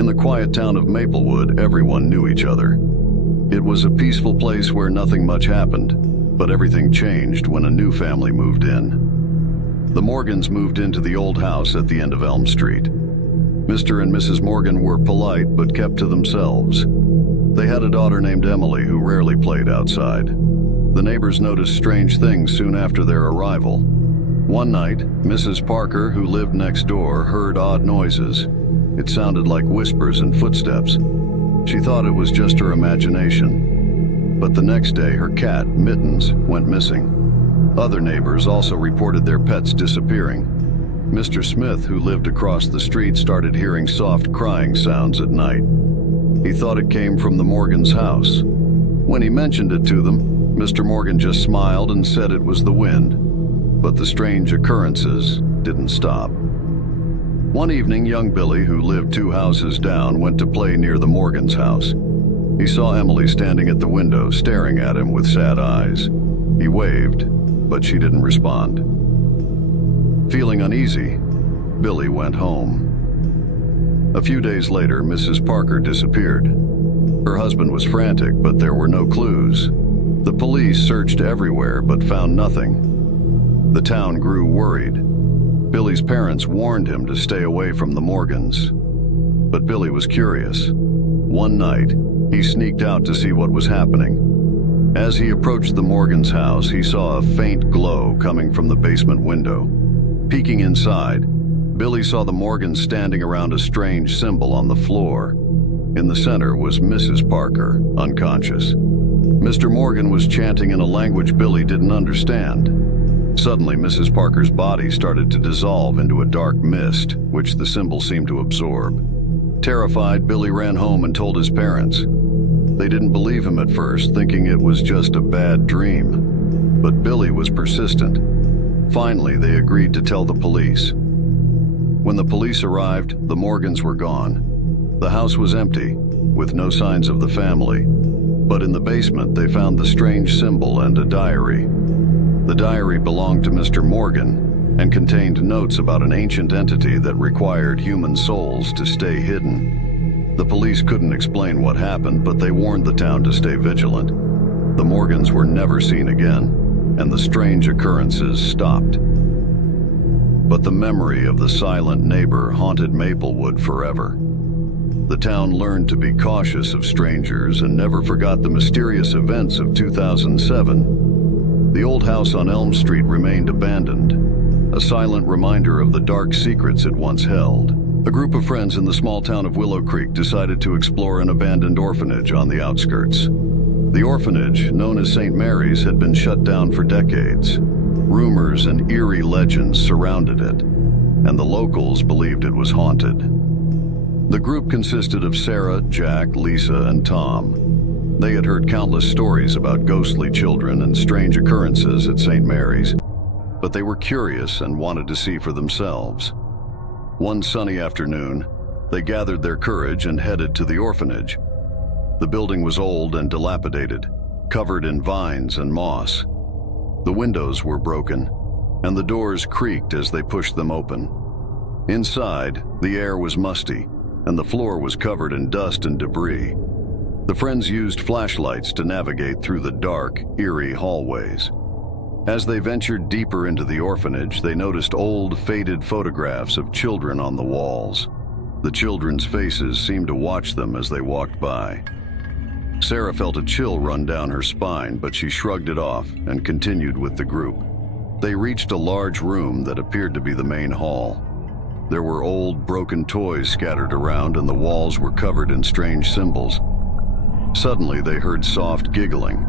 In the quiet town of Maplewood, everyone knew each other. It was a peaceful place where nothing much happened, but everything changed when a new family moved in. The Morgans moved into the old house at the end of Elm Street. Mr. and Mrs. Morgan were polite but kept to themselves. They had a daughter named Emily who rarely played outside. The neighbors noticed strange things soon after their arrival. One night, Mrs. Parker, who lived next door, heard odd noises. It sounded like whispers and footsteps. She thought it was just her imagination. But the next day, her cat, Mittens, went missing. Other neighbors also reported their pets disappearing. Mr. Smith, who lived across the street, started hearing soft crying sounds at night. He thought it came from the Morgans' house. When he mentioned it to them, Mr. Morgan just smiled and said it was the wind. But the strange occurrences didn't stop. One evening, young Billy, who lived 2 houses down, went to play near the Morgans' house. He saw Emily standing at the window, staring at him with sad eyes. He waved, but she didn't respond. Feeling uneasy, Billy went home. A few days later, Mrs. Parker disappeared. Her husband was frantic, but there were no clues. The police searched everywhere, but found nothing. The town grew worried. Billy's parents warned him to stay away from the Morgans. But Billy was curious. One night, he sneaked out to see what was happening. As he approached the Morgans' house, he saw a faint glow coming from the basement window. Peeking inside, Billy saw the Morgans standing around a strange symbol on the floor. In the center was Mrs. Parker, unconscious. Mr. Morgan was chanting in a language Billy didn't understand. Suddenly, Mrs. Parker's body started to dissolve into a dark mist, which the symbol seemed to absorb. Terrified, Billy ran home and told his parents. They didn't believe him at first, thinking it was just a bad dream. But Billy was persistent. Finally, they agreed to tell the police. When the police arrived, the Morgans were gone. The house was empty, with no signs of the family. But in the basement, they found the strange symbol and a diary. The diary belonged to Mr. Morgan and contained notes about an ancient entity that required human souls to stay hidden. The police couldn't explain what happened, but they warned the town to stay vigilant. The Morgans were never seen again, and the strange occurrences stopped. But the memory of the silent neighbor haunted Maplewood forever. The town learned to be cautious of strangers and never forgot the mysterious events of 2007. The old house on Elm Street remained abandoned, a silent reminder of the dark secrets it once held. A group of friends in the small town of Willow Creek decided to explore an abandoned orphanage on the outskirts. The orphanage, known as St. Mary's, had been shut down for decades. Rumors and eerie legends surrounded it, and the locals believed it was haunted. The group consisted of Sarah, Jack, Lisa, and Tom. They had heard countless stories about ghostly children and strange occurrences at St. Mary's, but they were curious and wanted to see for themselves. One sunny afternoon, they gathered their courage and headed to the orphanage. The building was old and dilapidated, covered in vines and moss. The windows were broken, and the doors creaked as they pushed them open. Inside, the air was musty, and the floor was covered in dust and debris. The friends used flashlights to navigate through the dark, eerie hallways. As they ventured deeper into the orphanage, they noticed old, faded photographs of children on the walls. The children's faces seemed to watch them as they walked by. Sarah felt a chill run down her spine, but she shrugged it off and continued with the group. They reached a large room that appeared to be the main hall. There were old, broken toys scattered around, and the walls were covered in strange symbols. Suddenly, they heard soft giggling.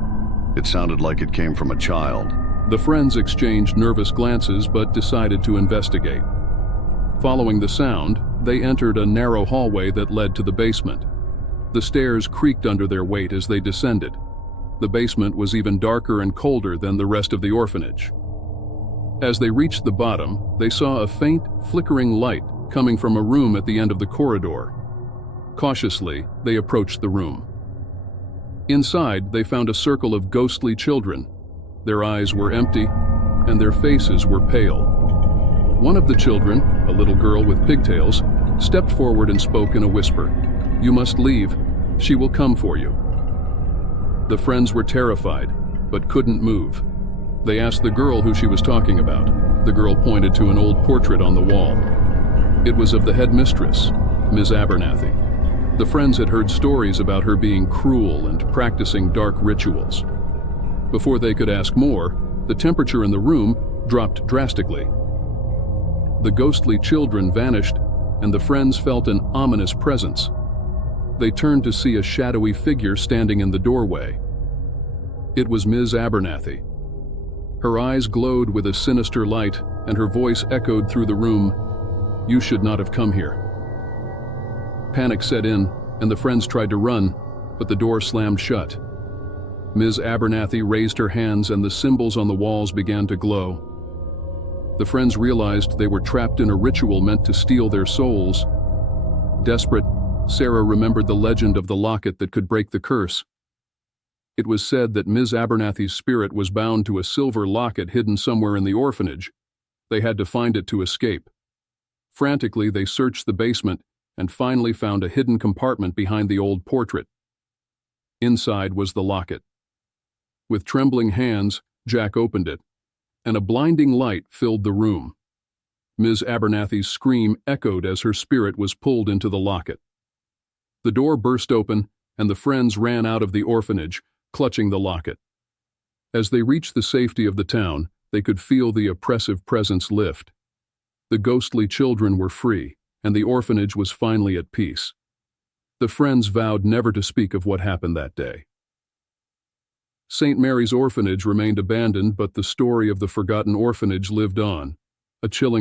It sounded like it came from a child. The friends exchanged nervous glances but decided to investigate. Following the sound, they entered a narrow hallway that led to the basement. The stairs creaked under their weight as they descended. The basement was even darker and colder than the rest of the orphanage. As they reached the bottom, they saw a faint, flickering light coming from a room at the end of the corridor. Cautiously, they approached the room. Inside, they found a circle of ghostly children. Their eyes were empty, and their faces were pale. One of the children, a little girl with pigtails, stepped forward and spoke in a whisper. "You must leave. She will come for you." The friends were terrified, but couldn't move. They asked the girl who she was talking about. The girl pointed to an old portrait on the wall. It was of the headmistress, Ms. Abernathy. The friends had heard stories about her being cruel and practicing dark rituals. Before they could ask more, the temperature in the room dropped drastically. The ghostly children vanished, and the friends felt an ominous presence. They turned to see a shadowy figure standing in the doorway. It was Ms. Abernathy. Her eyes glowed with a sinister light, and her voice echoed through the room, "You should not have come here." Panic set in, and the friends tried to run, but the door slammed shut. Ms. Abernathy raised her hands, and the symbols on the walls began to glow. The friends realized they were trapped in a ritual meant to steal their souls. Desperate, Sarah remembered the legend of the locket that could break the curse. It was said that Ms. Abernathy's spirit was bound to a silver locket hidden somewhere in the orphanage. They had to find it to escape. Frantically, they searched the basement and finally found a hidden compartment behind the old portrait. Inside was the locket. With trembling hands, Jack opened it, and a blinding light filled the room. Ms. Abernathy's scream echoed as her spirit was pulled into the locket. The door burst open, and the friends ran out of the orphanage, clutching the locket. As they reached the safety of the town, they could feel the oppressive presence lift. The ghostly children were free, and the orphanage was finally at peace. The friends vowed never to speak of what happened that day. St. Mary's Orphanage remained abandoned, but the story of the Forgotten Orphanage lived on, a chilling